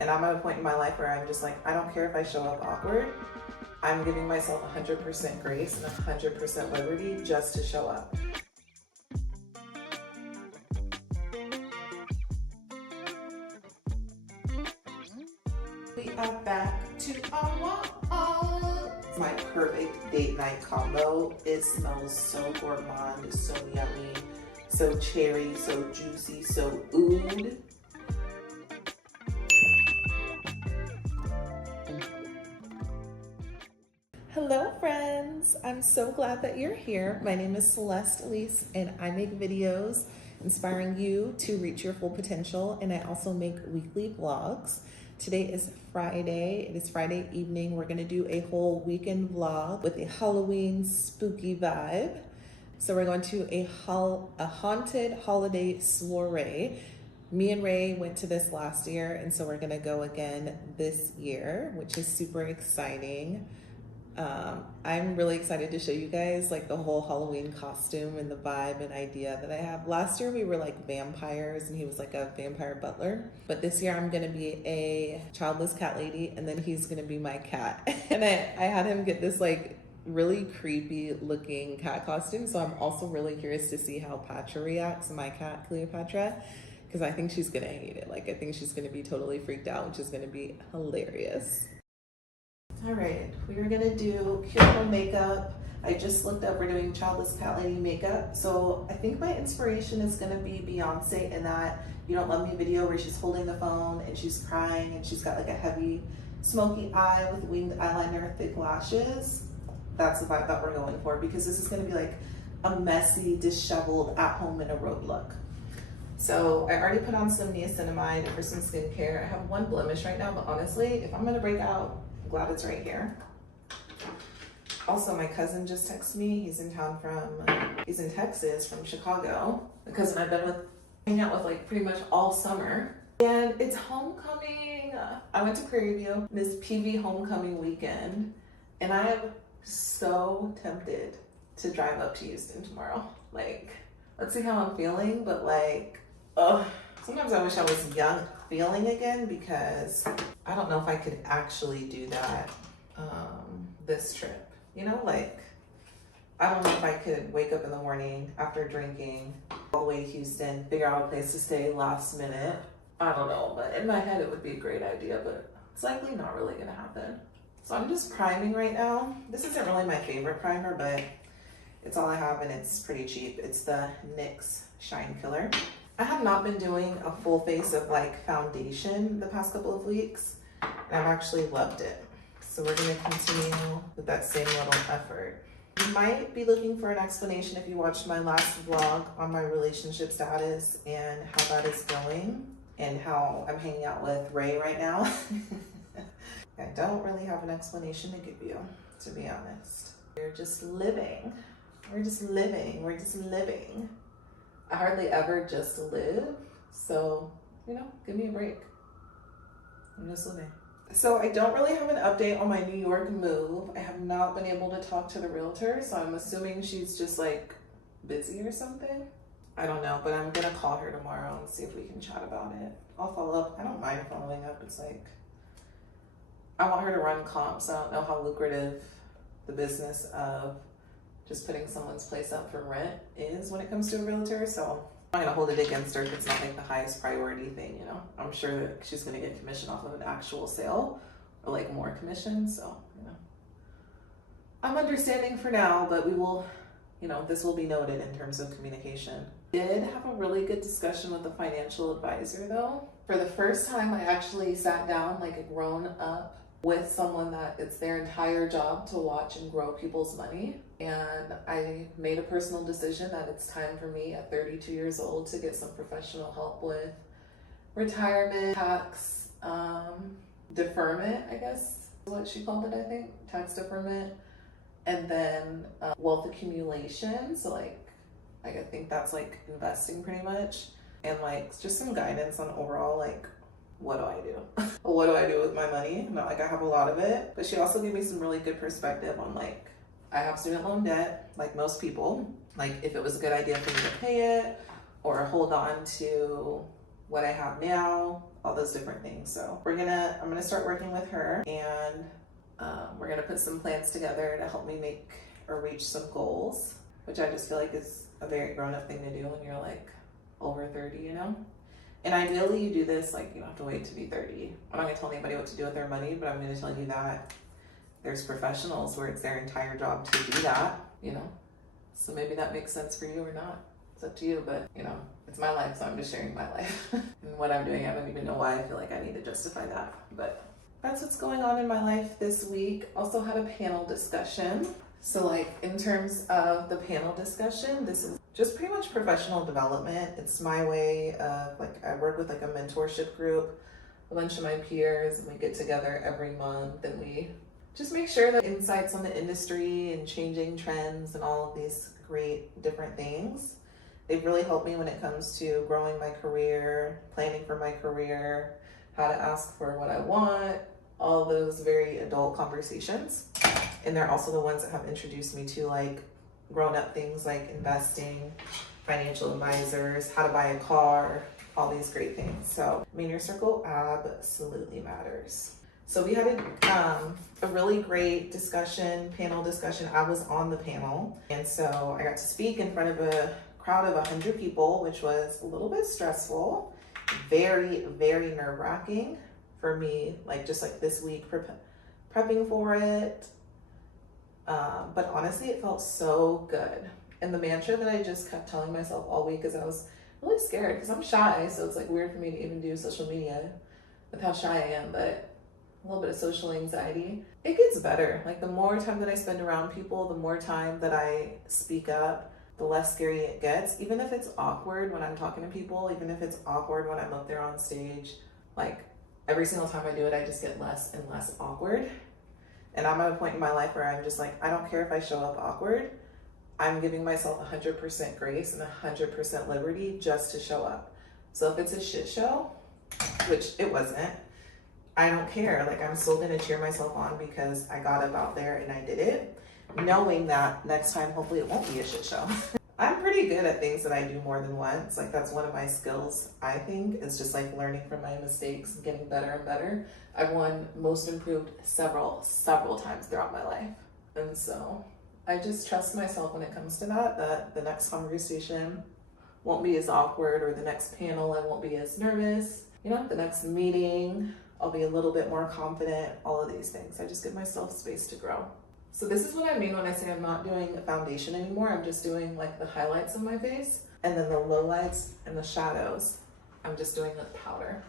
And I'm at a point in my life where I'm just like, I don't care if I show up awkward. I'm giving myself 100% grace and 100% liberty just to show up. We are back to our wall. My perfect date night combo. It smells so gourmand, so yummy, so cherry, so juicy, so oud. Hello friends, I'm so glad that you're here. My name is Celeste Elise and I make videos inspiring you to reach your full potential, and I also make weekly vlogs. Today is Friday. It is Friday evening. We're gonna do a whole weekend vlog with a Halloween spooky vibe. So we're going to a haunted holiday soiree. Me and Ray went to this last year, and so we're gonna go again this year, which is super exciting. I'm really excited to show you guys like the whole Halloween costume and the vibe and idea that I have. Last year we were like vampires and he was like a vampire butler. But this year I'm gonna be a childless cat lady and then he's gonna be my cat. And I had him get this like really creepy looking cat costume. So I'm also really curious to see how Patra reacts, my cat Cleopatra, because I think she's gonna hate it. Like I think she's gonna be totally freaked out, which is gonna be hilarious. All right, we are gonna do cute little makeup. I just looked up, we're doing childless cat lady makeup. So I think my inspiration is gonna be Beyonce in that You Don't Love Me video where she's holding the phone and she's crying and she's got like a heavy smoky eye with winged eyeliner, thick lashes. That's the vibe that we're going for because this is gonna be like a messy, disheveled, at home in a robe look. So I already put on some niacinamide for some skincare. I have one blemish right now, but honestly, if I'm gonna break out, glad it's right here. Also, my cousin just texted me. He's in town he's in Texas from Chicago. The cousin I've been hanging out with like pretty much all summer. And it's homecoming. I went to Prairie View this PV homecoming weekend. And I am so tempted to drive up to Houston tomorrow. Like, let's see how I'm feeling, but like, sometimes I wish I was young feeling again because I don't know if I could actually do that this trip. You know, like, I don't know if I could wake up in the morning after drinking all the way to Houston, figure out a place to stay last minute. I don't know, but in my head it would be a great idea, but it's likely not really gonna happen. So I'm just priming right now. This isn't really my favorite primer, but it's all I have and it's pretty cheap. It's the NYX Shine Killer. I have not been doing a full face of like foundation the past couple of weeks, and I've actually loved it. So we're gonna continue with that same little effort. You might be looking for an explanation if you watched my last vlog on my relationship status and how that is going and how I'm hanging out with Ray right now. I don't really have an explanation to give you, to be honest. We're just living. We're just living. We're just living. I hardly ever just live, so, you know, give me a break. I'm just living. So I don't really have an update on my New York move. I have not been able to talk to the realtor, so I'm assuming she's just like busy or something. I don't know, but I'm gonna call her tomorrow and see if we can chat about it. I'll follow up. I don't mind following up. It's like, I want her to run comps. I don't know how lucrative the business of just putting someone's place up for rent is when it comes to a realtor, so I'm not gonna hold it against her if it's not like the highest priority thing, you know. I'm sure that she's gonna get commission off of an actual sale or like more commission, so, you know. I'm understanding for now, but we will, you know, this will be noted in terms of communication. Did have a really good discussion with the financial advisor though. For the first time, I actually sat down like a grown up with someone that it's their entire job to watch and grow people's money. And I made a personal decision that it's time for me at 32 years old to get some professional help with retirement, tax deferment, I guess is what she called it, I think, tax deferment, and then wealth accumulation. So like, I think that's like investing pretty much, and like just some guidance on overall like, what do I do? What do I do with my money? Not like I have a lot of it, but she also gave me some really good perspective on like, I have student loan debt, like most people, like if it was a good idea for me to pay it or hold on to what I have now. all those different things. So I'm gonna start working with her, and we're gonna put some plans together to help me make or reach some goals, which I just feel like is a very grown-up thing to do when you're like over 30, you know? And ideally you do this, like, you don't have to wait to be 30. I'm not gonna tell anybody what to do with their money, but I'm gonna tell you that there's professionals where it's their entire job to do that, you know? So maybe that makes sense for you or not. It's up to you, but you know, it's my life, so I'm just sharing my life. And what I'm doing, I don't even know why I feel like I need to justify that, but that's what's going on in my life this week. Also had a panel discussion. So like in terms of the panel discussion, this is just pretty much professional development. It's my way of, like, I work with like a mentorship group, a bunch of my peers, and we get together every month and we just make sure that insights on the industry and changing trends and all of these great different things. They've really helped me when it comes to growing my career, planning for my career, how to ask for what I want, all those very adult conversations. And they're also the ones that have introduced me to like grown-up things like investing, financial advisors, how to buy a car, all these great things. So, I mean, your circle absolutely matters. So we had a really great discussion, panel discussion. I was on the panel, and so I got to speak in front of a crowd of 100 people, which was a little bit stressful, very, very nerve-wracking for me, like just like this week prepping for it. But honestly, it felt so good. And the mantra that I just kept telling myself all week, because I was really scared, because I'm shy, so it's like weird for me to even do social media with how shy I am, but a little bit of social anxiety. It gets better. Like the more time that I spend around people, the more time that I speak up, the less scary it gets. Even if it's awkward when I'm talking to people, even if it's awkward when I'm up there on stage, like every single time I do it, I just get less and less awkward. And I'm at a point in my life where I'm just like, I don't care if I show up awkward. I'm giving myself 100% grace and 100% liberty just to show up. So if it's a shit show, which it wasn't, I don't care. Like, I'm still gonna cheer myself on because I got up out there and I did it, knowing that next time, hopefully it won't be a shit show. I'm pretty good at things that I do more than once. Like, that's one of my skills, I think. It's just like learning from my mistakes and getting better and better. I've won most improved several times throughout my life. And so I just trust myself when it comes to that the next conversation won't be as awkward, or the next panel I won't be as nervous. You know, the next meeting I'll be a little bit more confident, all of these things. I just give myself space to grow. So this is what I mean when I say I'm not doing a foundation anymore. I'm just doing like the highlights of my face, and then the lowlights and the shadows, I'm just doing with powder.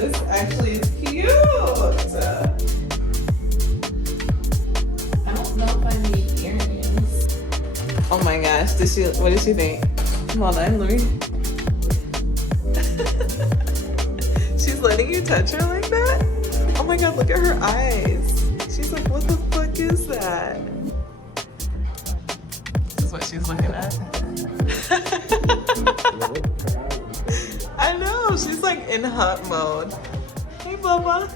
This actually is cute. I don't know if I need earrings. Oh my gosh, what did she think? Hold on, let me. She's letting you touch her like that? Oh my god, look at her eyes. She's like, what the fuck is that? This is what she's looking at. I know, she's like in hut mode. Hey, Bubba.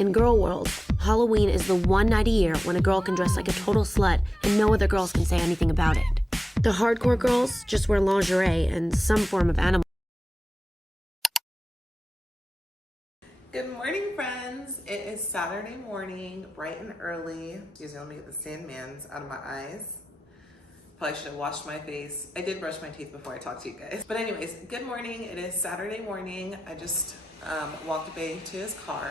In girl world, Halloween is the one night a year when a girl can dress like a total slut and no other girls can say anything about it. The hardcore girls just wear lingerie and some form of animal. Good morning, friends. It is Saturday morning, bright and early. Excuse me, let me get the Sandmans out of my eyes. Probably should have washed my face. I did brush my teeth before I talked to you guys. But anyways, good morning. It is Saturday morning. I just walked Bay to his car,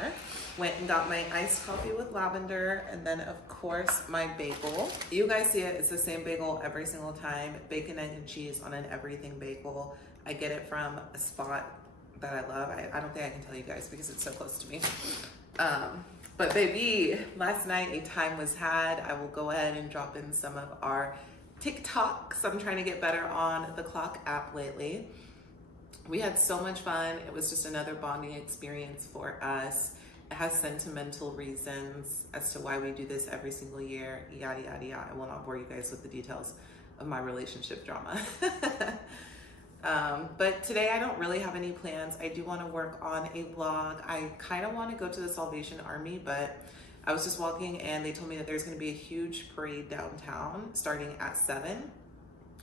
went and got my iced coffee with lavender, and then of course my bagel. You guys see it, it's the same bagel every single time. Bacon, egg, and cheese on an everything bagel. I get it from a spot that I love. I don't think I can tell you guys because it's so close to me. But baby, last night a time was had. I will go ahead and drop in some of our TikToks. I'm trying to get better on the Clock app lately. We had so much fun. It was just another bonding experience for us. It has sentimental reasons as to why we do this every single year, yada, yada, yada. I will not bore you guys with the details of my relationship drama. But today I don't really have any plans. I do want to work on a vlog. I kind of want to go to the Salvation Army, but I was just walking and they told me that there's going to be a huge parade downtown starting at 7.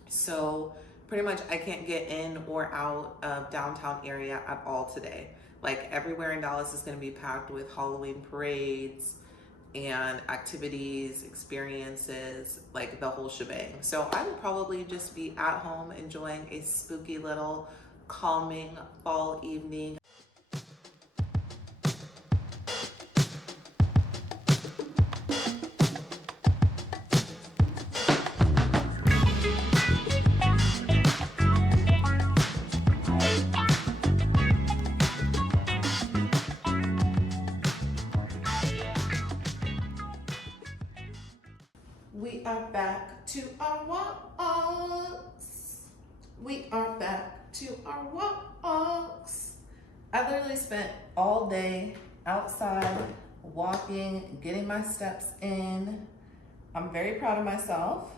So pretty much I can't get in or out of downtown area at all today. Like everywhere in Dallas is going to be packed with Halloween parades and activities, experiences, like the whole shebang. So I will probably just be at home enjoying a spooky little calming fall evening. We are back to our walks. We are back to our walks. I literally spent all day outside walking, getting my steps in. I'm very proud of myself.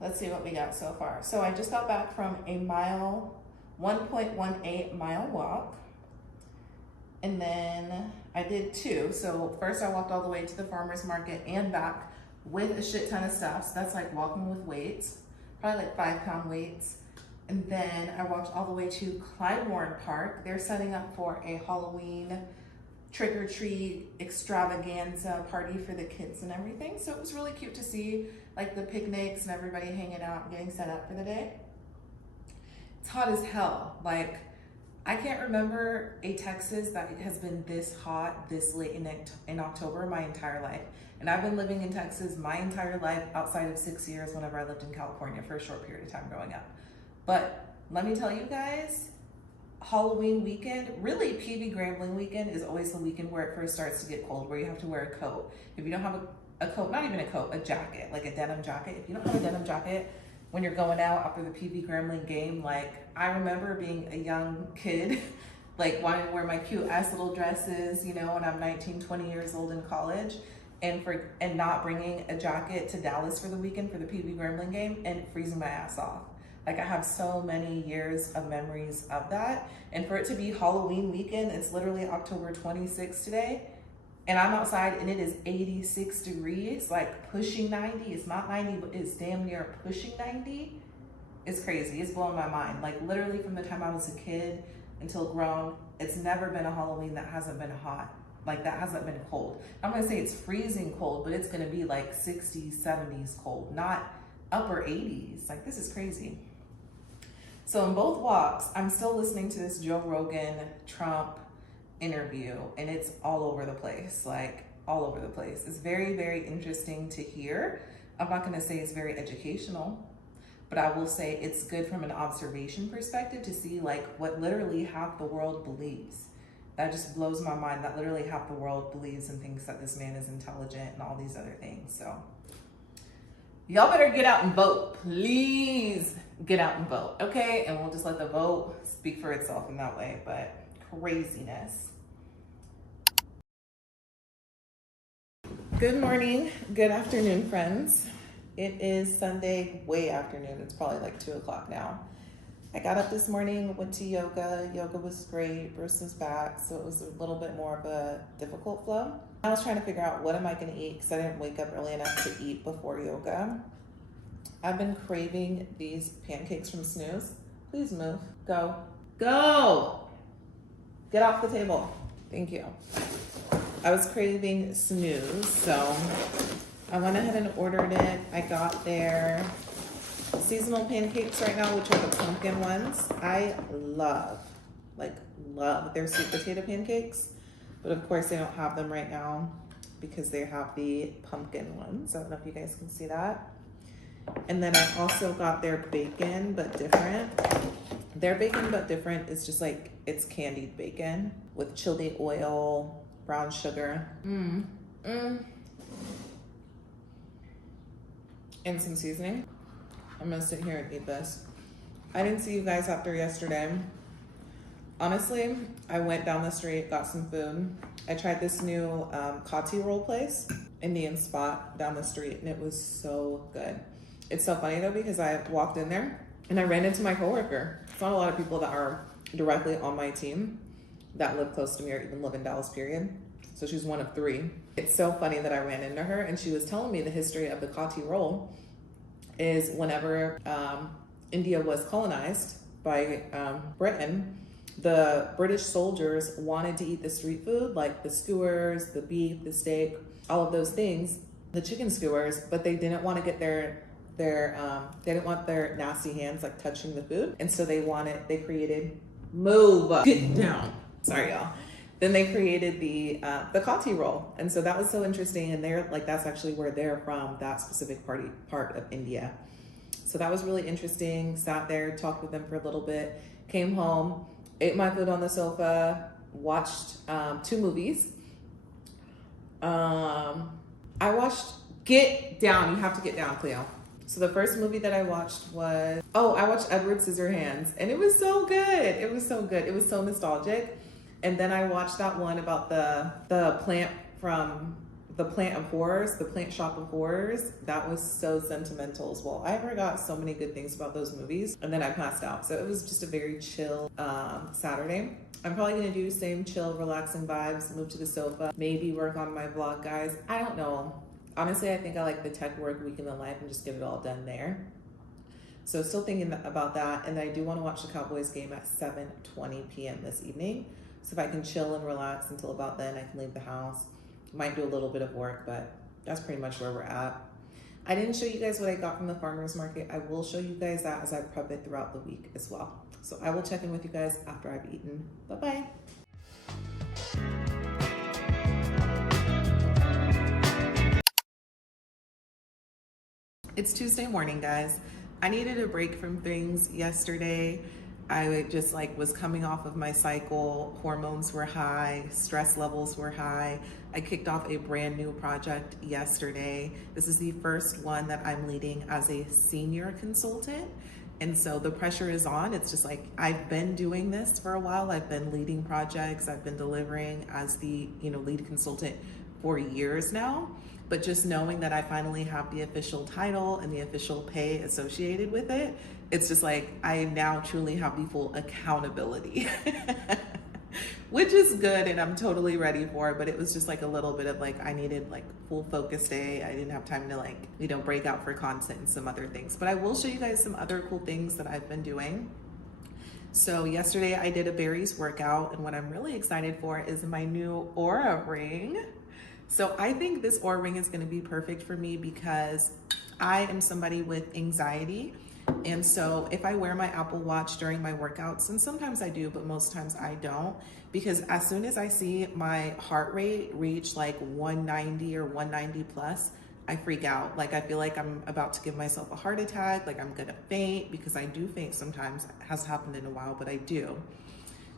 Let's see what we got so far. So I just got back from a 1.18 mile walk. And then I did 2. So first I walked all the way to the farmer's market and back with a shit ton of stuff. So that's like walking with weights, probably like 5-pound weights. And then I walked all the way to Clybourne Park. They're setting up for a Halloween trick-or-treat extravaganza party for the kids and everything. So it was really cute to see like the picnics and everybody hanging out and getting set up for the day. It's hot as hell. Like, I can't remember a Texas that has been this hot this late in October my entire life. And I've been living in Texas my entire life outside of 6 years whenever I lived in California for a short period of time growing up. But let me tell you guys, Halloween weekend, really PV Grambling weekend is always the weekend where it first starts to get cold, where you have to wear a coat. If you don't have a coat, not even a coat, a jacket, like a denim jacket. If you don't have a denim jacket, when you're going out after the PV Grambling game, like I remember being a young kid, like wanting to wear my cute ass little dresses, you know, when I'm 19, 20 years old in college, and not bringing a jacket to Dallas for the weekend for the PV Grambling game and freezing my ass off. Like I have so many years of memories of that. And for it to be Halloween weekend, it's literally October 26th today. And I'm outside and it is 86 degrees, like pushing 90. It's not 90, but it's damn near pushing 90. It's crazy. It's blowing my mind. Like literally from the time I was a kid until grown, it's never been a Halloween that hasn't been hot. Like that hasn't been cold. I'm gonna say it's freezing cold, but it's gonna be like 60s, 70s cold, not upper 80s. Like this is crazy. So in both walks, I'm still listening to this Joe Rogan Trump interview, and it's all over the place, like all over the place. It's very, very interesting to hear. I'm not gonna say it's very educational, but I will say it's good from an observation perspective to see like what literally half the world believes. That just blows my mind that literally half the world believes and thinks that this man is intelligent and all these other things. So y'all better get out and vote. Please get out and vote, okay? And we'll just let the vote speak for itself in that way, but craziness. Good morning, good afternoon, friends. It is Sunday, way afternoon. It's probably like 2 o'clock now. I got up this morning, went to yoga. Yoga was great. Bruce was back, so it was a little bit more of a difficult flow. I was trying to figure out what am I going to eat because I didn't wake up early enough to eat before yoga. I've been craving these pancakes from Snooze. Please move. Go. Go! Get off the table. Thank you. I was craving Snooze, so I went ahead and ordered it. I got their seasonal pancakes right now, which are the pumpkin ones. I love their sweet potato pancakes, but of course they don't have them right now because they have the pumpkin ones. I don't know if you guys can see that. And then I also got their bacon but different. Their bacon but different is just like, it's candied bacon with chili oil, brown sugar, and some seasoning. I'm gonna sit here and eat this. I didn't see you guys after yesterday. Honestly, I went down the street, got some food. I tried this new Chatty roll place, Indian spot down the street, and it was so good. It's so funny though, because I walked in there and I ran into my coworker. It's not a lot of people that are directly on my team that live close to me or even live in Dallas, period. So she's one of 3. It's so funny that I ran into her and she was telling me the history of the Chatty roll is whenever India was colonized by Britain, the British soldiers wanted to eat the street food, like the skewers, the beef, the steak, all of those things, the chicken skewers, but they didn't want to get they didn't want their nasty hands like touching the food. And so they created, get down. Sorry, y'all. Then they created the Chatty roll. And so that was so interesting. And they're like, that's actually where they're from, that specific part of India. So that was really interesting. Sat there, talked with them for a little bit, came home, ate my food on the sofa, watched 2 movies. I watched, get down. You have to get down, Cleo. So the first movie that I watched was, I watched Edward Scissorhands, and it was so good. It was so good. It was so nostalgic. And then I watched that one about the plant from the Plant of Horrors, the Plant Shop of Horrors. That was so sentimental as well. I forgot so many good things about those movies, and then I passed out. So it was just a very chill Saturday. I'm probably gonna do same chill, relaxing vibes, move to the sofa, maybe work on my vlog, guys. I don't know. Honestly, I think I like the tech work week in the life and just get it all done there. So still thinking about that. And I do want to watch the Cowboys game at 7:20 p.m. this evening. So if I can chill and relax until about then, I can leave the house. Might do a little bit of work, but that's pretty much where we're at. I didn't show you guys what I got from the farmer's market. I will show you guys that as I prep it throughout the week as well. So I will check in with you guys after I've eaten. Bye-bye. It's Tuesday morning, guys. I needed a break from things yesterday. I just was coming off of my cycle. Hormones were high, stress levels were high. I kicked off a brand new project yesterday. This is the first one that I'm leading as a senior consultant. And so the pressure is on. It's just I've been doing this for a while. I've been leading projects. I've been delivering as the lead consultant for years now. But just knowing that I finally have the official title and the official pay associated with it, it's just I now truly have the full accountability, which is good and I'm totally ready for it. But it was just a little bit of I needed full focus day. I didn't have time to break out for content and some other things. But I will show you guys some other cool things that I've been doing. So yesterday I did a berries workout, and what I'm really excited for is my new Aura ring. So I think this Aura ring is going to be perfect for me because I am somebody with anxiety. And so if I wear my Apple Watch during my workouts, and sometimes I do, but most times I don't, because as soon as I see my heart rate reach 190 or 190 plus, I freak out. I feel like I'm about to give myself a heart attack, I'm gonna faint, because I do faint sometimes. It hasn't happened in a while, but I do.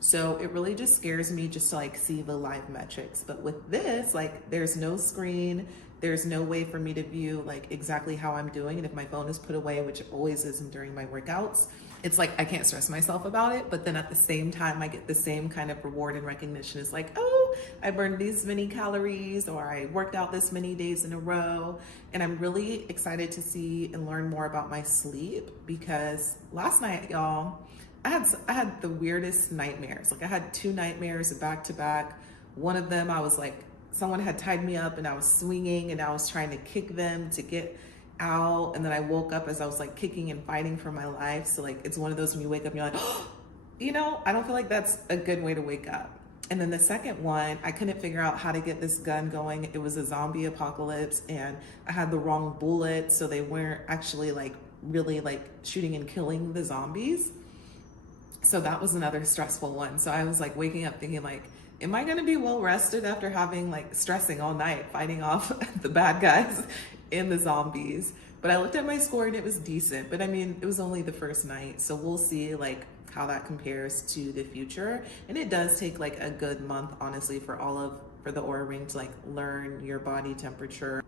So it really just scares me just to see the live metrics. But with this, there's no screen, there's no way for me to view exactly how I'm doing. And if my phone is put away, which it always isn't during my workouts, it's I can't stress myself about it. But then at the same time, I get the same kind of reward and recognition. It's oh, I burned these many calories, or I worked out this many days in a row. And I'm really excited to see and learn more about my sleep, because last night, y'all, I had the weirdest nightmares. Like I had 2 nightmares back to back. One of them, I was like, someone had tied me up and I was swinging and I was trying to kick them to get out. And then I woke up as I was like kicking and fighting for my life. So like, it's one of those when you wake up and you're like, oh, you know, I don't feel like that's a good way to wake up. And then the second one, I couldn't figure out how to get this gun going. It was a zombie apocalypse and I had the wrong bullet. So they weren't actually like really like shooting and killing the zombies. So that was another stressful one. So I was like waking up thinking like, am I gonna be well rested after having like stressing all night, fighting off the bad guys and the zombies? But I looked at my score and it was decent. But I mean, it was only the first night. So we'll see like how that compares to the future. And it does take like a good month, honestly, for the Oura Ring to like learn your body temperature,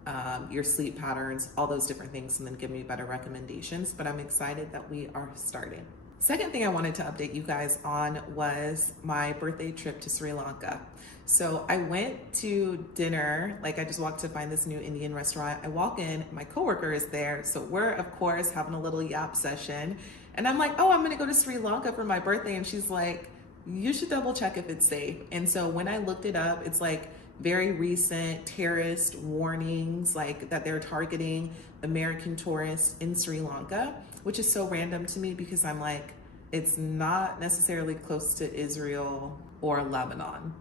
your sleep patterns, all those different things, and then give me better recommendations. But I'm excited that we are starting. Second thing I wanted to update you guys on was my birthday trip to Sri Lanka. So I went to dinner, like I just walked to find this new Indian restaurant. I walk in, my coworker is there. So we're of course having a little yap session. And I'm like, oh, I'm gonna go to Sri Lanka for my birthday. And she's like, you should double check if it's safe. And so when I looked it up, it's like very recent terrorist warnings, like that they're targeting American tourists in Sri Lanka, which is so random to me because I'm like, it's not necessarily close to Israel or Lebanon.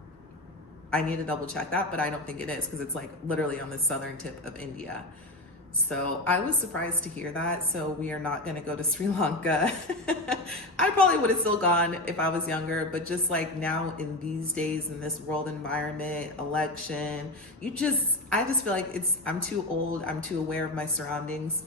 I need to double check that, but I don't think it is because it's like literally on the southern tip of India. So I was surprised to hear that. So we are not going to go to Sri Lanka. I probably would have still gone if I was younger, but just like now in these days, in this world environment, election, I just feel like I'm too old. I'm too aware of my surroundings.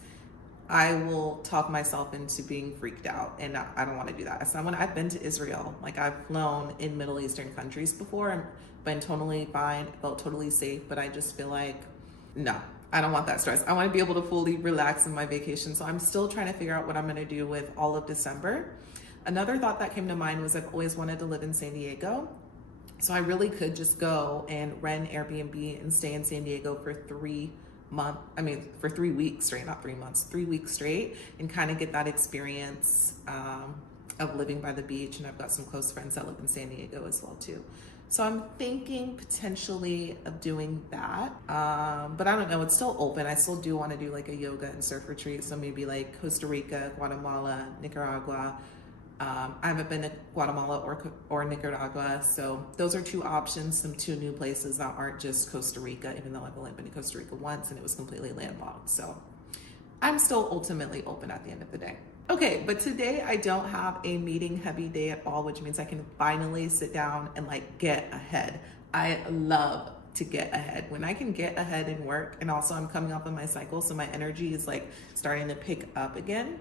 I will talk myself into being freaked out, and I don't want to do that. As someone, I've been to Israel, like I've flown in Middle Eastern countries before and been totally fine, felt totally safe, but I just feel like, no, I don't want that stress. I want to be able to fully relax in my vacation. So I'm still trying to figure out what I'm going to do with all of December. Another thought that came to mind was I've always wanted to live in San Diego. So I really could just go and rent Airbnb and stay in San Diego for 3 weeks straight, not 3 months, 3 weeks straight, and kind of get that experience of living by the beach. And I've got some close friends that live in San Diego as well too. So I'm thinking potentially of doing that, but I don't know, it's still open. I still do want to do like a yoga and surf retreat. So maybe like Costa Rica, Guatemala, Nicaragua. I haven't been to Guatemala or Nicaragua. So those are 2 options, 2 new places that aren't just Costa Rica, even though I've only been to Costa Rica once and it was completely landlocked. So I'm still ultimately open at the end of the day. Okay, but today I don't have a meeting heavy day at all, which means I can finally sit down and like get ahead. I love to get ahead. When I can get ahead in work, and also I'm coming off of my cycle, so my energy is like starting to pick up again.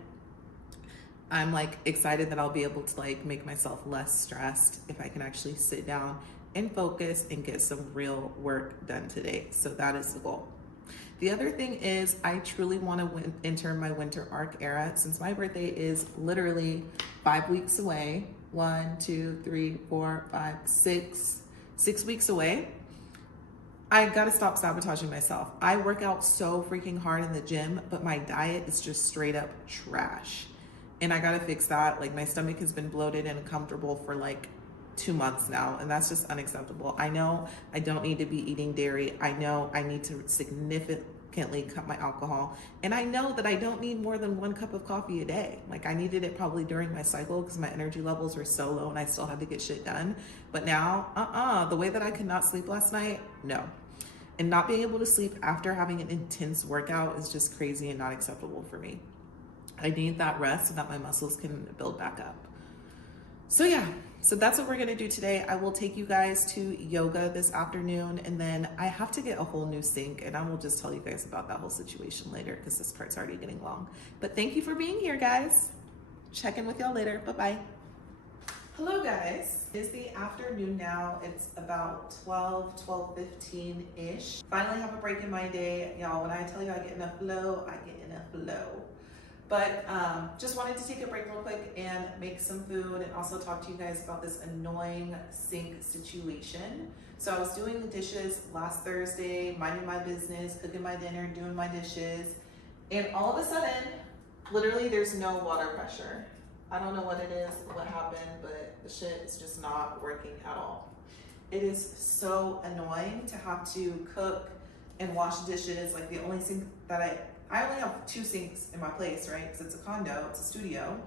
I'm like excited that I'll be able to like make myself less stressed if I can actually sit down and focus and get some real work done today. So that is the goal. The other thing is I truly want to enter my winter arc era. Since my birthday is literally 5 weeks away, 1, 2, 3, 4, 5, 6 weeks away. I gotta stop sabotaging myself. I work out so freaking hard in the gym, but my diet is just straight up trash. And I gotta fix that. Like my stomach has been bloated and uncomfortable for like 2 months now, and that's just unacceptable. I know I don't need to be eating dairy. I know I need to significantly cut my alcohol. And I know that I don't need more than 1 cup of coffee a day. Like I needed it probably during my cycle because my energy levels were so low and I still had to get shit done. But now, the way that I could not sleep last night, no. And not being able to sleep after having an intense workout is just crazy and not acceptable for me. I need that rest so that my muscles can build back up. So yeah, so that's what we're gonna do today. I will take you guys to yoga this afternoon, and then I have to get a whole new sink, and I will just tell you guys about that whole situation later because this part's already getting long. But thank you for being here, guys. Check in with y'all later. Bye-bye. Hello, guys. It's the afternoon now. It's about 12:15-ish. Finally have a break in my day. Y'all, when I tell you I get in a flow, I get in a flow. But just wanted to take a break real quick and make some food and also talk to you guys about this annoying sink situation. So I was doing the dishes last Thursday, minding my business, cooking my dinner, doing my dishes, and all of a sudden, literally there's no water pressure. I don't know what it is, what happened, but the shit is just not working at all. It is so annoying to have to cook and wash dishes. Like the only sink that I only have 2 sinks in my place, right? Because it's a condo, it's a studio.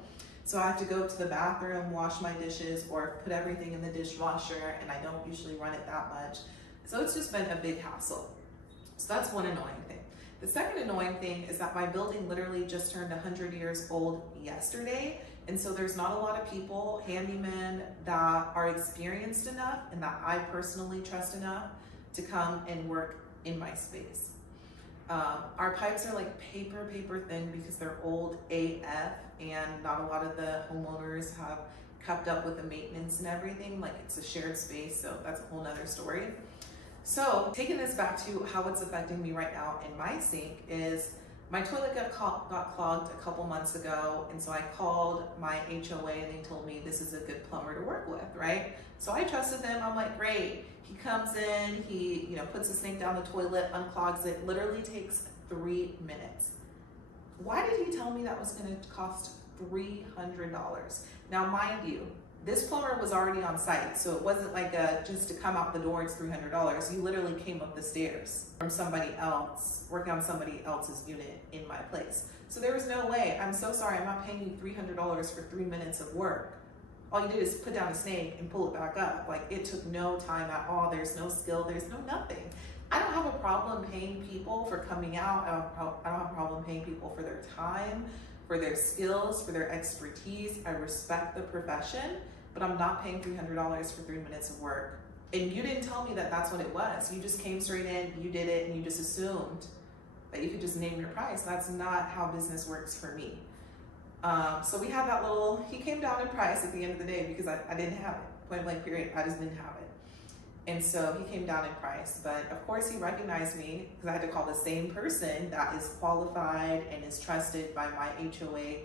So I have to go to the bathroom, wash my dishes, or put everything in the dishwasher, and I don't usually run it that much. So it's just been a big hassle. So that's one annoying thing. The second annoying thing is that my building literally just turned 100 years old yesterday. And so there's not a lot of people, handymen, that are experienced enough and that I personally trust enough to come and work in my space. Our pipes are like paper thin because they're old AF, and not a lot of the homeowners have kept up with the maintenance and everything. Like it's a shared space, so that's a whole nother story. So taking this back to how it's affecting me right now in my sink is my toilet got clogged a couple months ago, and so I called my HOA and they told me this is a good plumber to work with, right? So I trusted them. I'm like, great. He comes in, he puts the sink down the toilet, unclogs it, literally takes 3 minutes. Why did he tell me that was gonna cost $300? Now, mind you, this plumber was already on site, so it wasn't like just to come out the door, it's $300. He literally came up the stairs from somebody else, working on somebody else's unit in my place. So there was no way. I'm so sorry, I'm not paying you $300 for 3 minutes of work. All you did is put down a snake and pull it back up. Like, it took no time at all. There's no skill, there's no nothing. I don't have a problem paying people for coming out. I don't have a problem paying people for their time, for their skills, for their expertise. I respect the profession, but I'm not paying $300 for 3 minutes of work. And you didn't tell me that that's what it was. You just came straight in, you did it, and you just assumed that you could just name your price. That's not how business works for me. So we had that he came down in price at the end of the day because I didn't have it, point blank period, I just didn't have it. And so he came down in price, but of course he recognized me because I had to call the same person that is qualified and is trusted by my HOA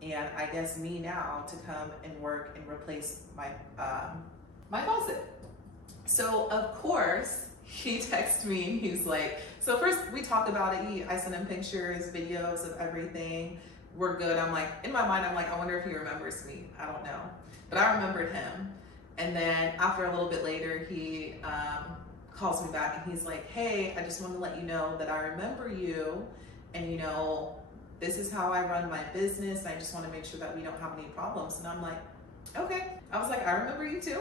and I guess me now to come and work and replace my my faucet. So of course he texted me and he's like, so first we talked about it. I sent him pictures, videos of everything. We're good. I'm like, in my mind, I'm like, I wonder if he remembers me. I don't know, but I remembered him. And then after a little bit later, he calls me back and he's like, hey, I just wanted to let you know that I remember you, and this is how I run my business, and I just want to make sure that we don't have any problems. And I'm like, okay. I was like, I remember you too.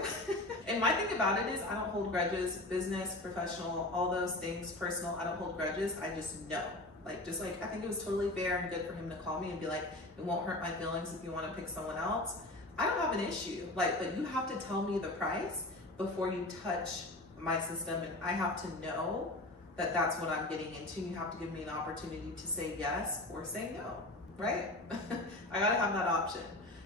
And my thing about it is I don't hold grudges. Business, professional, all those things, personal, I don't hold grudges. I just know. I think it was totally fair and good for him to call me and be like, it won't hurt my feelings if you want to pick someone else. I don't have an issue, but you have to tell me the price before you touch my system, and I have to know that that's what I'm getting into. You have to give me an opportunity to say yes or say no, right? I gotta have that option.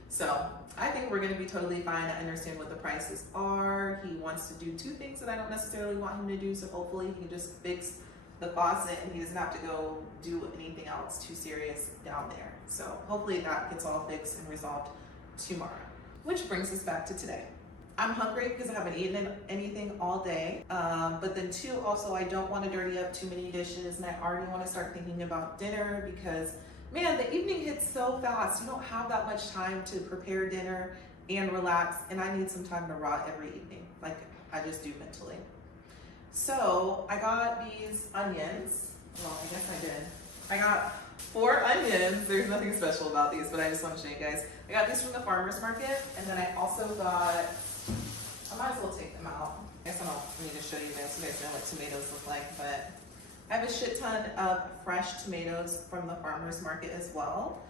So I think we're gonna be totally fine. I understand what the prices are. He wants to do 2 things that I don't necessarily want him to do, so hopefully he can just fix the faucet and he doesn't have to go do anything else too serious down there. So hopefully that gets all fixed and resolved tomorrow. Which brings us back to today. I'm hungry because I haven't eaten anything all day. But then 2, also I don't want to dirty up too many dishes, and I already want to start thinking about dinner because, man, the evening hits so fast. You don't have that much time to prepare dinner and relax, and I need some time to rot every evening, like I just do mentally. So I got these onions. Well, I guess I did. I got 4 onions. There's nothing special about these, but I just want to show you guys. I got these from the farmer's market, and then I also got, I might as well take them out. I guess I don't need to show you guys so you guys know what tomatoes look like, but I have a shit ton of fresh tomatoes from the farmer's market as well,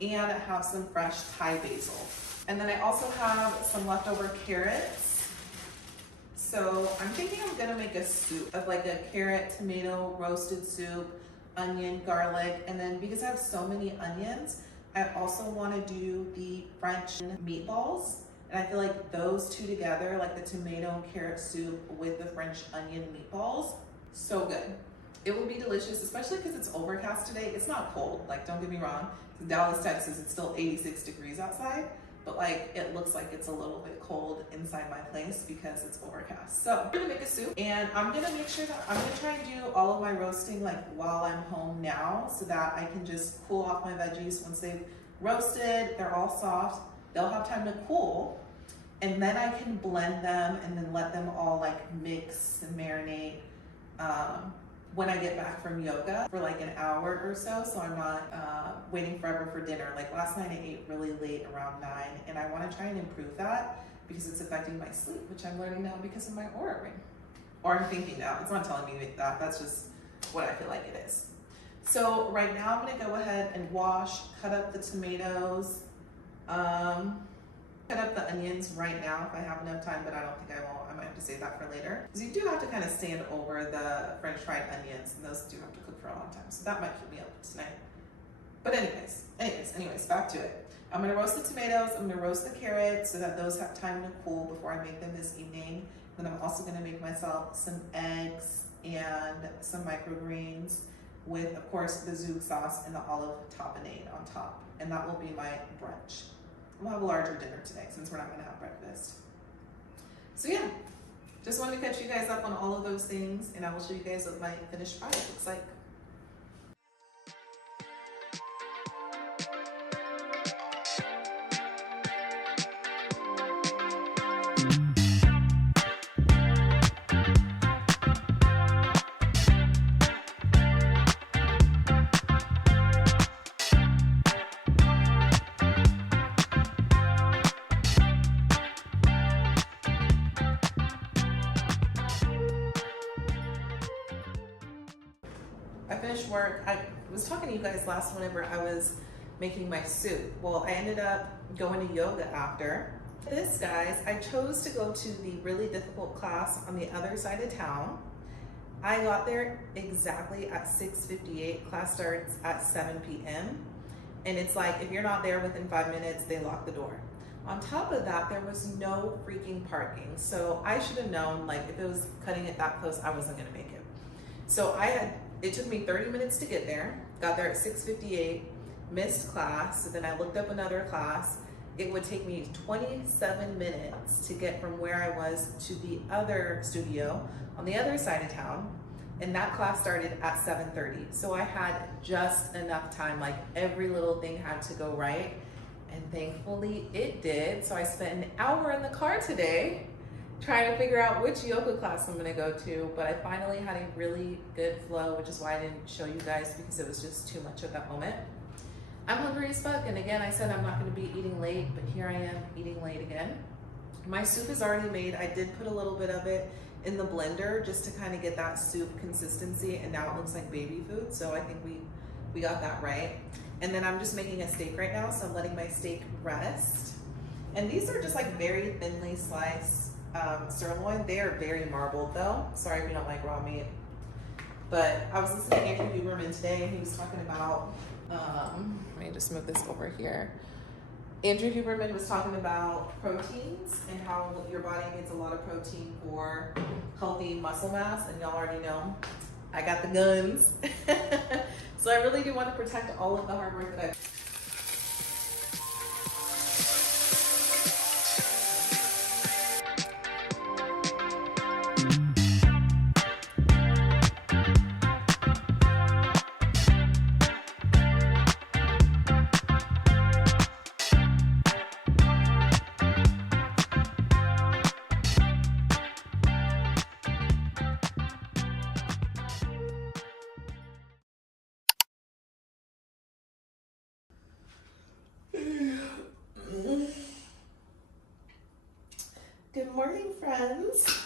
and I have some fresh Thai basil. And then I also have some leftover carrots. So I'm thinking I'm gonna make a soup of like a carrot, tomato, roasted soup, onion, garlic, and then because I have so many onions, I also want to do the French meatballs, and I feel like those 2 together, like the tomato and carrot soup with the French onion meatballs, so good. It will be delicious, especially because it's overcast today. It's not cold, like don't get me wrong. In Dallas, Texas, it's still 86 degrees outside, but like it looks like it's a little bit cold inside my place because it's overcast. So I'm gonna make a soup, and I'm gonna make sure that I'm gonna try and do all of my roasting like while I'm home now, so that I can just cool off my veggies. Once they've roasted, they're all soft, they'll have time to cool, and then I can blend them and then let them all like mix and marinate when I get back from yoga for like an hour or so, so I'm not waiting forever for dinner. Like last night I ate really late, around 9, and I want to try and improve that because it's affecting my sleep, which I'm learning now because of my Aura ring. Or I'm thinking now, it's not telling me that, that's just what I feel like it is. So right now I'm gonna go ahead and wash, cut up the tomatoes, cut up the onions right now if I have enough time, but I don't think I will. I might have to save that for later. Because you do have to kind of stand over the French fried onions, and those do have to cook for a long time. So that might keep me up tonight. But anyways, back to it. I'm gonna roast the tomatoes, I'm gonna roast the carrots so that those have time to cool before I make them this evening. Then I'm also gonna make myself some eggs and some microgreens with, of course, the zouk sauce and the olive tapenade on top. And that will be my brunch. We'll have a larger dinner today since we're not gonna have breakfast. So yeah, just wanted to catch you guys up on all of those things, and I will show you guys what my finished product looks like. I finished work. I was talking to you guys last whenever I was making my soup. Well, I ended up going to yoga after. This, guys, I chose to go to the really difficult class on the other side of town. I got there exactly at 6:58. Class starts at 7 p.m. And it's like, if you're not there within 5 minutes, they lock the door. On top of that, there was no freaking parking. So I should have known, like, if it was cutting it that close, I wasn't gonna make it. So it took me 30 minutes to get there, got there at 6:58, missed class, so then I looked up another class. It would take me 27 minutes to get from where I was to the other studio on the other side of town, and that class started at 7:30. So I had just enough time, like every little thing had to go right, and thankfully it did. So I spent an hour in the car today trying to figure out which yoga class I'm gonna go to, but I finally had a really good flow, which is why I didn't show you guys because it was just too much at that moment. I'm hungry as fuck, and again, I said I'm not gonna be eating late, but here I am eating late again. My soup is already made. I did put a little bit of it in the blender just to kind of get that soup consistency, and now it looks like baby food, so I think we got that right. And then I'm just making a steak right now, so I'm letting my steak rest. And these are just like very thinly sliced sirloin. They are very marbled though. Sorry if you don't like raw meat. But I was listening to Andrew Huberman today, and he was talking about, let me just move this over here. Andrew Huberman was talking about proteins and how your body needs a lot of protein for healthy muscle mass, and y'all already know I got the guns. So I really do want to protect all of the hard work that I've. Good morning, friends.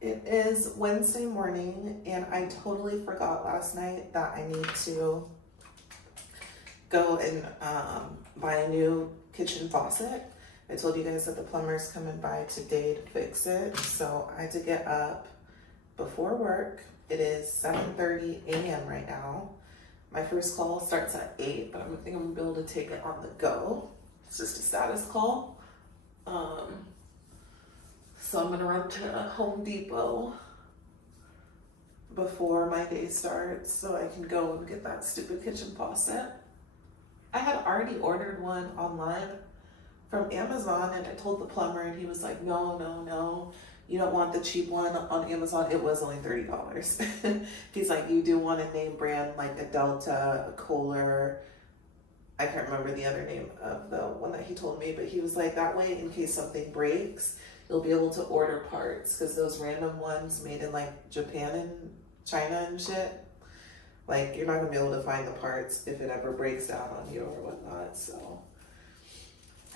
It is Wednesday morning, and I totally forgot last night that I need to go and buy a new kitchen faucet. I told you guys that the plumber's coming by today to fix it, so I had to get up before work. It is 7:30 a.m. right now. My first call starts at 8, but I think I'm gonna be able to take it on the go. It's just a status call. So I'm gonna run to Home Depot before my day starts so I can go and get that stupid kitchen faucet. I had already ordered one online from Amazon, and I told the plumber, and he was like, no, no, no, you don't want the cheap one on Amazon. It was only $30. He's like, you do want a name brand like a Delta, a Kohler. I can't remember the other name of the one that he told me, but he was like, that way, in case something breaks, you'll be able to order parts, because those random ones made in like Japan and China and shit, like you're not gonna be able to find the parts if it ever breaks down on you or whatnot. So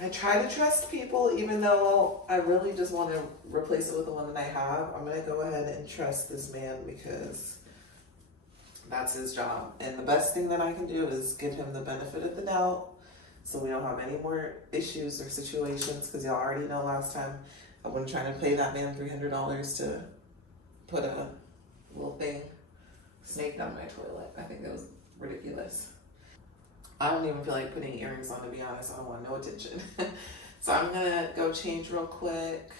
I try to trust people, even though I really just want to replace it with the one that I have. I'm gonna go ahead and trust this man because that's his job. And the best thing that I can do is give him the benefit of the doubt so we don't have any more issues or situations, because y'all already know last time I wasn't trying to pay that man $300 to put a little thing, snake down my toilet. I think that was ridiculous. I don't even feel like putting earrings on, to be honest. I don't want no attention. So I'm gonna go change real quick.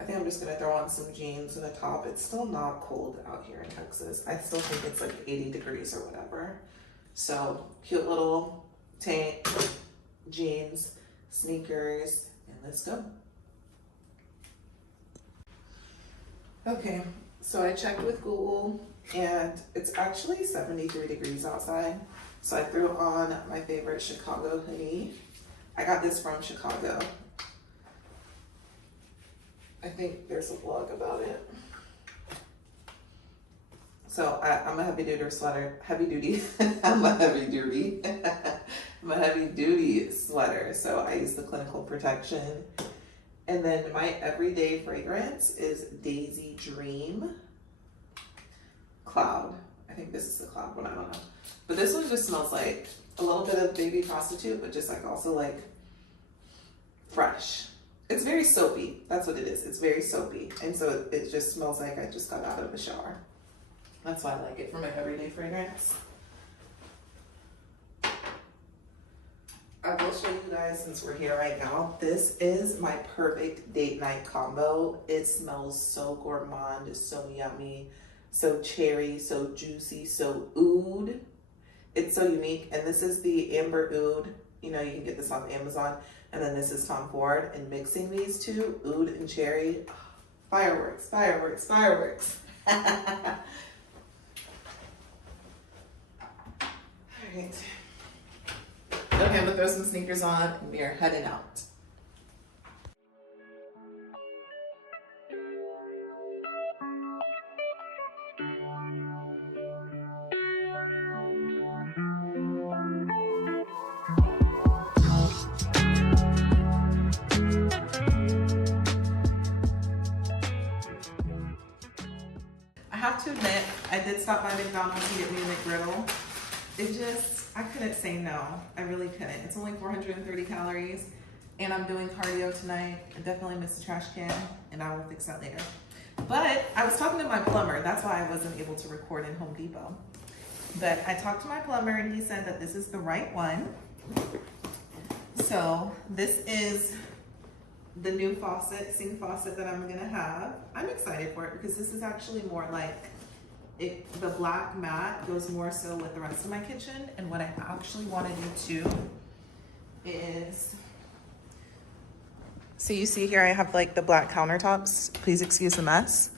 I think I'm just gonna throw on some jeans and a top. It's still not cold out here in Texas. I still think it's like 80 degrees or whatever. So cute little tank, jeans, sneakers, and let's go. Okay, so I checked with Google and it's actually 73 degrees outside. So I threw on my favorite Chicago hoodie. I got this from Chicago. I think there's a blog about it. So I'm a heavy duty sweater, I'm a heavy duty sweater. So I use the clinical protection. And then my everyday fragrance is Daisy Dream Cloud. I think this is the cloud one, I don't know. But this one just smells like a little bit of baby prostitute, but just like also like fresh. It's very soapy. That's what it is. It's very soapy. And so it just smells like I just got out of the shower. That's why I like it for my everyday fragrance. I will show you guys, since we're here right now, this is my perfect date night combo. It smells so gourmand, so yummy, so cherry, so juicy, so oud. It's so unique. And this is the Amber Oud. You know, you can get this off Amazon. And then this is Tom Ford. And mixing these two, oud and cherry, fireworks, fireworks, fireworks. All right. Okay, I'm gonna throw some sneakers on and we are heading out. I have to admit, I did stop by McDonald's to get me a McGriddle. I couldn't say no. I really couldn't. It's only 430 calories and I'm doing cardio tonight. I definitely missed the trash can and I will fix that later. But I was talking to my plumber. That's why I wasn't able to record in Home Depot. But I talked to my plumber and he said that this is the right one. So this is the new faucet, sink faucet that I'm gonna have. I'm excited for it because this is actually more like, the black mat goes more so with the rest of my kitchen. And what I actually want to do too is, so you see here I have like the black countertops. Please excuse the mess.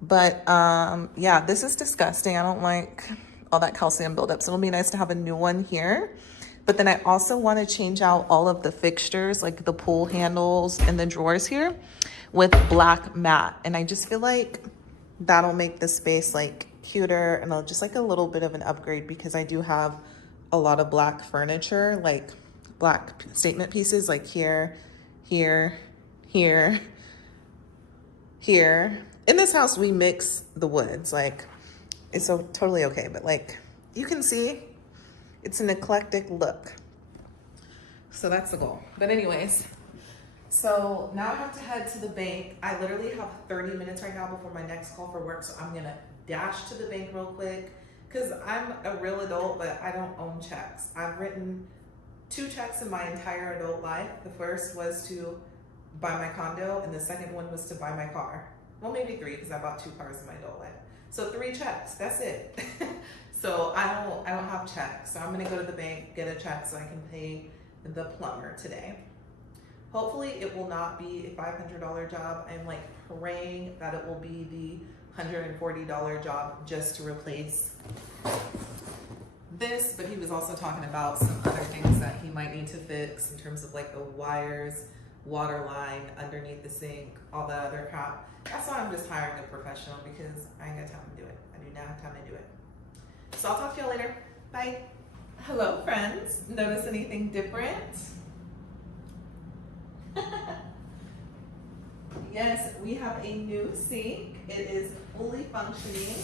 But yeah, this is disgusting. I don't like all that calcium buildup. So it'll be nice to have a new one here. But then I also want to change out all of the fixtures, like the pull handles and the drawers here, with black matte. And I just feel like that'll make the space like cuter and just like a little bit of an upgrade, because I do have a lot of black furniture, like black statement pieces, like here, here, here, here. In this house, we mix the woods. Like, it's so totally okay. But like, you can see, it's an eclectic look. So that's the goal. But anyways, so now I have to head to the bank. I literally have 30 minutes right now before my next call for work. So I'm gonna dash to the bank real quick because I'm a real adult, but I don't own checks. I've written 2 checks in my entire adult life. The first was to buy my condo and the second one was to buy my car. Well, maybe 3 because I bought 2 cars in my adult life. So 3 checks, that's it. So I don't have checks. So I'm gonna go to the bank, get a check so I can pay the plumber today. Hopefully it will not be a $500 job. I'm like praying that it will be the $140 job just to replace this, but he was also talking about some other things that he might need to fix in terms of like the wires, water line underneath the sink, all that other crap. That's why I'm just hiring a professional, because I ain't got time to do it. I do not have time to do it. So I'll talk to y'all later. Bye. Hello, friends. Notice anything different? Yes, we have a new sink. It is fully functioning.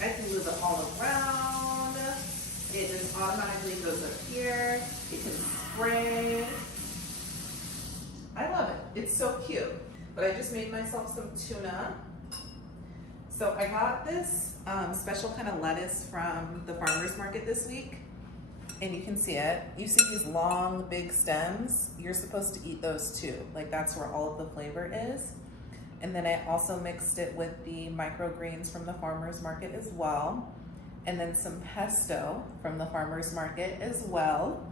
I can move it all around. It just automatically goes up here. It can spray. I love it. It's so cute. But I just made myself some tuna. So I got this special kind of lettuce from the farmer's market this week. And you can see it. You see these long, big stems? You're supposed to eat those too. Like that's where all of the flavor is. And then I also mixed it with the microgreens from the farmer's market as well. And then some pesto from the farmer's market as well.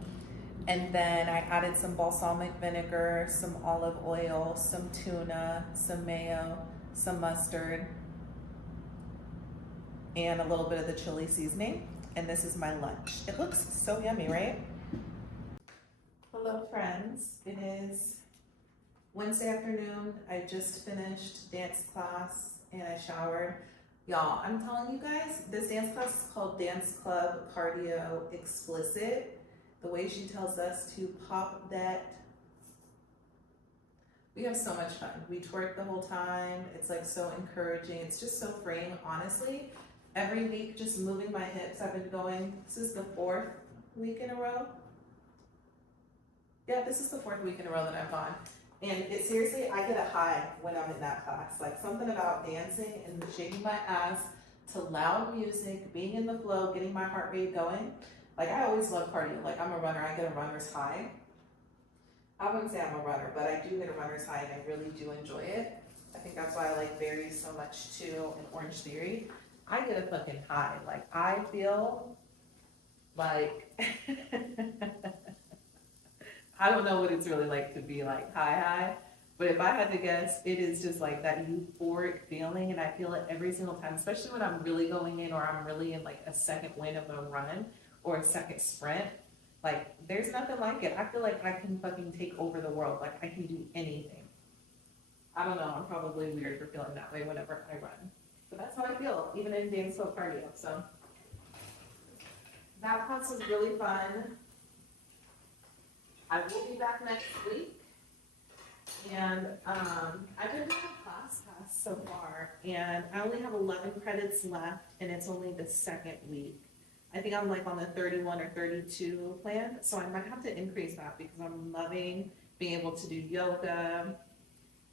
And then I added some balsamic vinegar, some olive oil, some tuna, some mayo, some mustard, and a little bit of the chili seasoning. And this is my lunch. It looks so yummy, right? Hello, friends. It is Wednesday afternoon. I just finished dance class and I showered. Y'all, I'm telling you guys, this dance class is called Dance Club Cardio Explicit. The way she tells us to pop that. We have so much fun. We twerk the whole time. It's like so encouraging. It's just so freeing, honestly. Every week, just moving my hips. I've been going, this is the 4th week in a row. Yeah, this is the 4th week in a row that I've gone. And it seriously, I get a high when I'm in that class. Like something about dancing and shaking my ass to loud music, being in the flow, getting my heart rate going. Like I always love cardio. Like I'm a runner, I get a runner's high. I wouldn't say I'm a runner, but I do get a runner's high and I really do enjoy it. I think that's why I like berries so much too in Orange Theory. I get a fucking high. Like I feel like, I don't know what it's really like to be like high, but if I had to guess, it is just like that euphoric feeling, and I feel it every single time, especially when I'm really going in or I'm really in like a second win of a run or a second sprint. Like there's nothing like it. I feel like I can fucking take over the world. Like I can do anything. I don't know, I'm probably weird for feeling that way whenever I run. But that's how I feel, even in dance club cardio. So that class was really fun. I will be back next week. And I've been doing a class so far, and I only have 11 credits left, and it's only the 2nd week. I think I'm like on the 31 or 32 plan, so I might have to increase that because I'm loving being able to do yoga,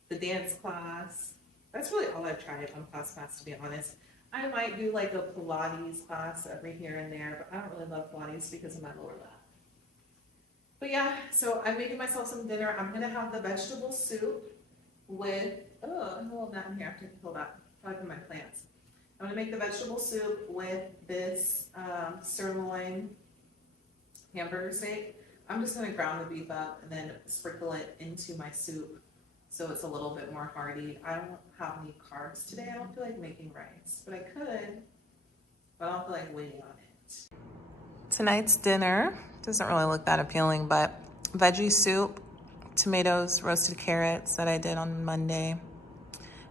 the dance class. That's really all I've tried on class, to be honest. I might do like a Pilates class every here and there, but I don't really love Pilates because of my lower lap. But yeah, so I'm making myself some dinner. I'm gonna have the vegetable soup with, hold on here, I have to hold on, probably for my plants. I'm gonna make the vegetable soup with this sirloin hamburger steak. I'm just gonna ground the beef up and then sprinkle it into my soup so it's a little bit more hearty. I don't have any carbs today. I don't feel like making rice, but I could, but I don't feel like waiting on it. Tonight's dinner doesn't really look that appealing, but veggie soup, tomatoes, roasted carrots that I did on Monday,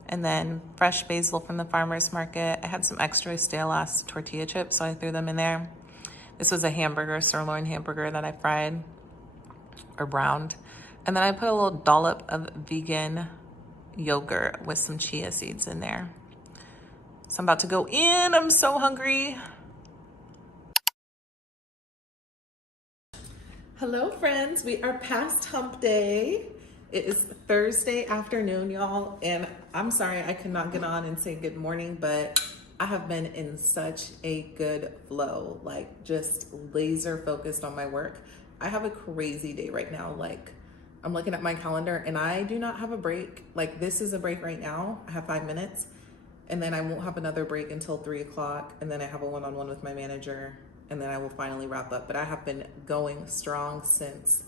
and then fresh basil from the farmer's market. I had some extra stale ass tortilla chips, so I threw them in there. This was a hamburger, sirloin hamburger that I fried or browned. And then I put a little dollop of vegan yogurt with some chia seeds in there. So I'm about to go in. I'm so hungry. Hello, friends. We are past hump day. It is Thursday afternoon, y'all. And I'm sorry I could not get on and say good morning, but I have been in such a good flow, like just laser focused on my work. I have a crazy day right now. Like I'm looking at my calendar and I do not have a break. Like this is a break right now. I have 5 minutes. and then I won't have another break until 3 o'clock, and then I have a one-on-one with my manager, and then I will finally wrap up. But I have been going strong since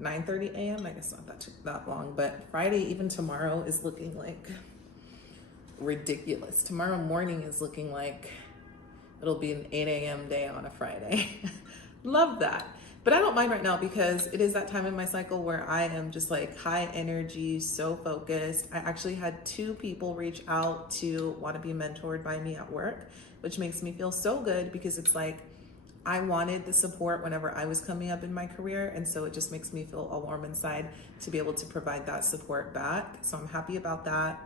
9:30 a.m. I guess not that long, but Friday, even tomorrow, is looking like ridiculous. Tomorrow morning is looking like it'll be an 8 a.m. day on a Friday. Love that. But I don't mind right now because it is that time in my cycle where I am just like high energy, so focused. I actually had 2 people reach out to want to be mentored by me at work, which makes me feel so good because it's like I wanted the support whenever I was coming up in my career. And so it just makes me feel all warm inside to be able to provide that support back. So I'm happy about that.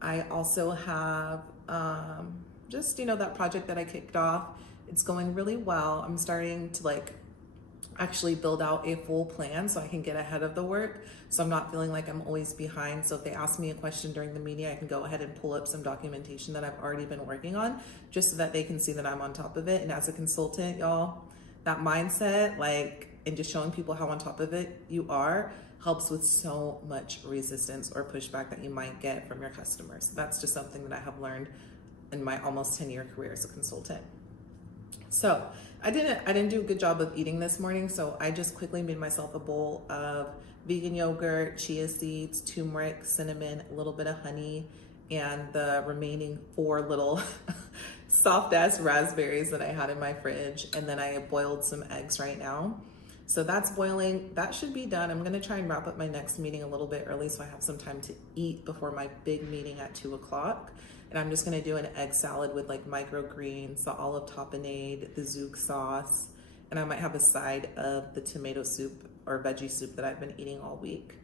I also have just, that project that I kicked off. It's going really well. I'm starting to like actually build out a full plan so I can get ahead of the work. So I'm not feeling like I'm always behind. So if they ask me a question during the meeting, I can go ahead and pull up some documentation that I've already been working on just so that they can see that I'm on top of it. And as a consultant, y'all, that mindset, and just showing people how on top of it you are, helps with so much resistance or pushback that you might get from your customers. That's just something that I have learned in my almost 10-year career as a consultant. So I didn't do a good job of eating this morning, so I just quickly made myself a bowl of vegan yogurt, chia seeds, turmeric, cinnamon, a little bit of honey, and the remaining 4 little soft ass raspberries that I had in my fridge. And then I boiled some eggs right now. So that's boiling. That should be done. I'm gonna try and wrap up my next meeting a little bit early so I have some time to eat before my big meeting at 2 o'clock. And I'm just gonna do an egg salad with like microgreens, the olive tapenade, the zouk sauce, and I might have a side of the tomato soup or veggie soup that I've been eating all week.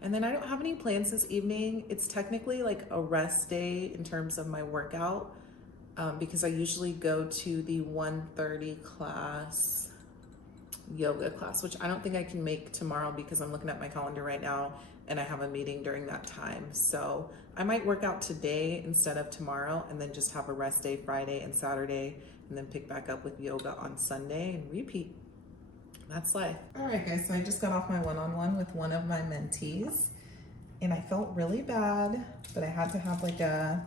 And then I don't have any plans this evening. It's technically like a rest day in terms of my workout because I usually go to the 1:30 class, yoga class, which I don't think I can make tomorrow because I'm looking at my calendar right now and I have a meeting during that time. So I might work out today instead of tomorrow and then just have a rest day Friday and Saturday and then pick back up with yoga on Sunday and repeat. That's life. All right, guys, so I just got off my one-on-one with one of my mentees and I felt really bad, but I had to have like a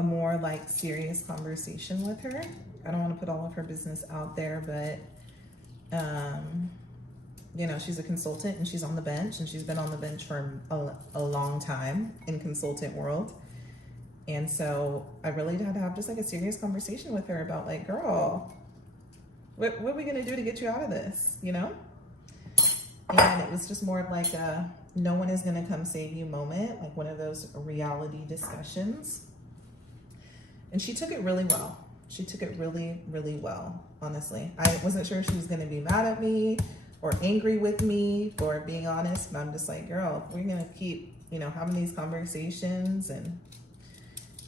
more like serious conversation with her. I don't want to put all of her business out there, but she's a consultant and she's on the bench and she's been on the bench for a long time in consultant world. And so I really had to have just like a serious conversation with her about like, girl, what are we gonna do to get you out of this, And it was just more of like a no one is gonna come save you moment, like one of those reality discussions. And she took it really well. She took it really, really well, honestly. I wasn't sure if she was gonna be mad at me or angry with me for being honest, but I'm just like, girl, we're gonna keep, having these conversations and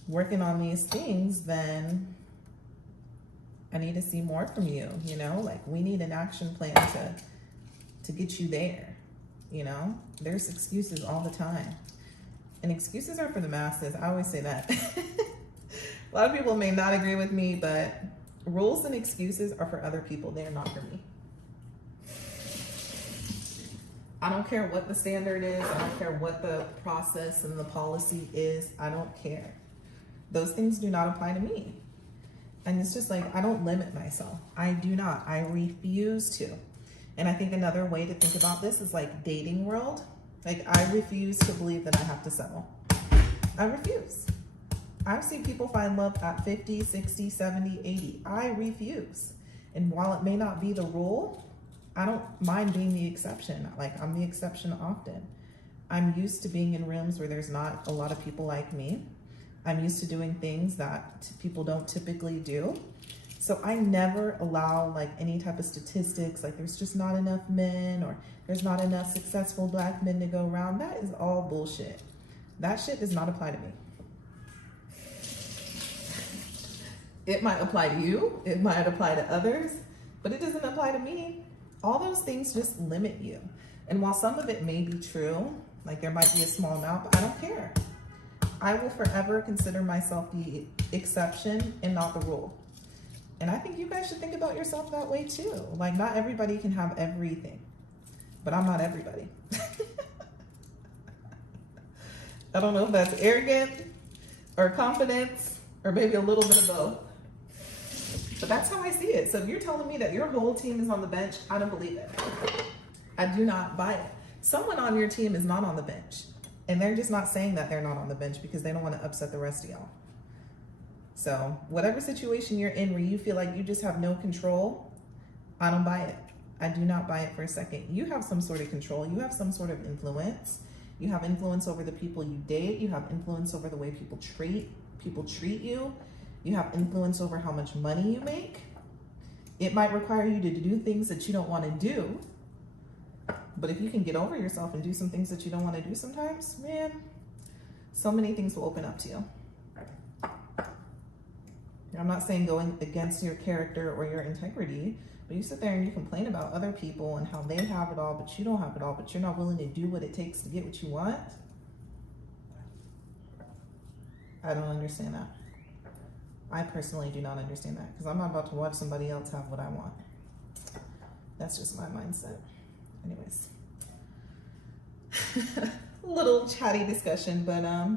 working on these things, then I need to see more from you, like we need an action plan to get you there, There's excuses all the time. And excuses are for the masses. I always say that. A lot of people may not agree with me, but rules and excuses are for other people. They are not for me. I don't care what the standard is. I don't care what the process and the policy is. I don't care. Those things do not apply to me. And it's just like, I don't limit myself. I do not. I refuse to. And I think another way to think about this is like dating world. Like I refuse to believe that I have to settle. I refuse. I've seen people find love at 50, 60, 70, 80. I refuse. And while it may not be the rule, I don't mind being the exception. Like I'm the exception often. I'm used to being in rooms where there's not a lot of people like me. I'm used to doing things that people don't typically do. So I never allow like any type of statistics, like there's just not enough men or there's not enough successful Black men to go around. That is all bullshit. That shit does not apply to me. It might apply to you, it might apply to others, but it doesn't apply to me. All those things just limit you. And while some of it may be true, like there might be a small amount, but I don't care. I will forever consider myself the exception and not the rule. And I think you guys should think about yourself that way too. Like not everybody can have everything, but I'm not everybody. I don't know if that's arrogant or confidence, or maybe a little bit of both. But that's how I see it. So if you're telling me that your whole team is on the bench, I don't believe it. I do not buy it. Someone on your team is not on the bench. And they're just not saying that they're not on the bench because they don't want to upset the rest of y'all. So whatever situation you're in where you feel like you just have no control, I don't buy it. I do not buy it for a second. You have some sort of control. You have some sort of influence. You have influence over the people you date. You have influence over the way people treat you. You have influence over how much money you make. It might require you to do things that you don't want to do. But if you can get over yourself and do some things that you don't want to do sometimes, man, so many things will open up to you. I'm not saying going against your character or your integrity, but you sit there and you complain about other people and how they have it all, but you don't have it all, but you're not willing to do what it takes to get what you want. I don't understand that. I personally do not understand that because I'm not about to watch somebody else have what I want. That's just my mindset. Anyways, little chatty discussion, but I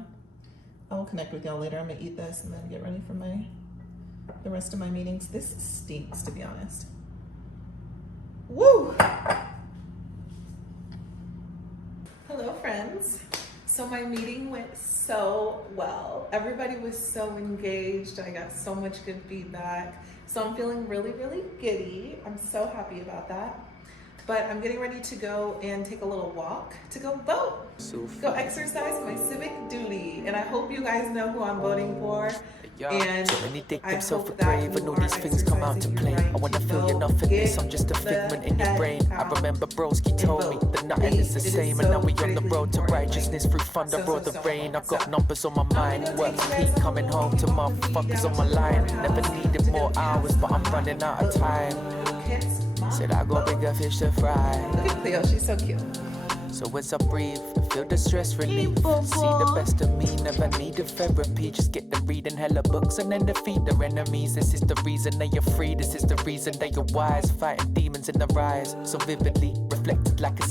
will connect with y'all later. I'm gonna eat this and then get ready for the rest of my meetings. This stinks, to be honest. Woo! Hello, friends. So my meeting went so well. Everybody was so engaged. I got so much good feedback. So I'm feeling really, really giddy. I'm so happy about that. But I'm getting ready to go and take a little walk to go vote. Go exercise my civic duty. And I hope you guys know who I'm voting for. And so many dig I themselves hope a grave that and all you these are things come out to play. I wanna feel your nothingness, I'm just a figment in your brain. I remember broski told me that nothing is the same, and now we on the road to righteousness through thunder or the rain. I got numbers on my mind, work heat coming home to motherfuckers on my line. Never needed more hours, but I'm running out of time. Said I got bigger fish to fry. Look at Cleo, she's so cute. So as I breathe, feel the stress relief. See the best of me, never need a therapy. Just get them reading hella books and then defeat their enemies. This is the reason they are free, this is the reason they are wise. Fighting demons in the rise, so vividly reflected like a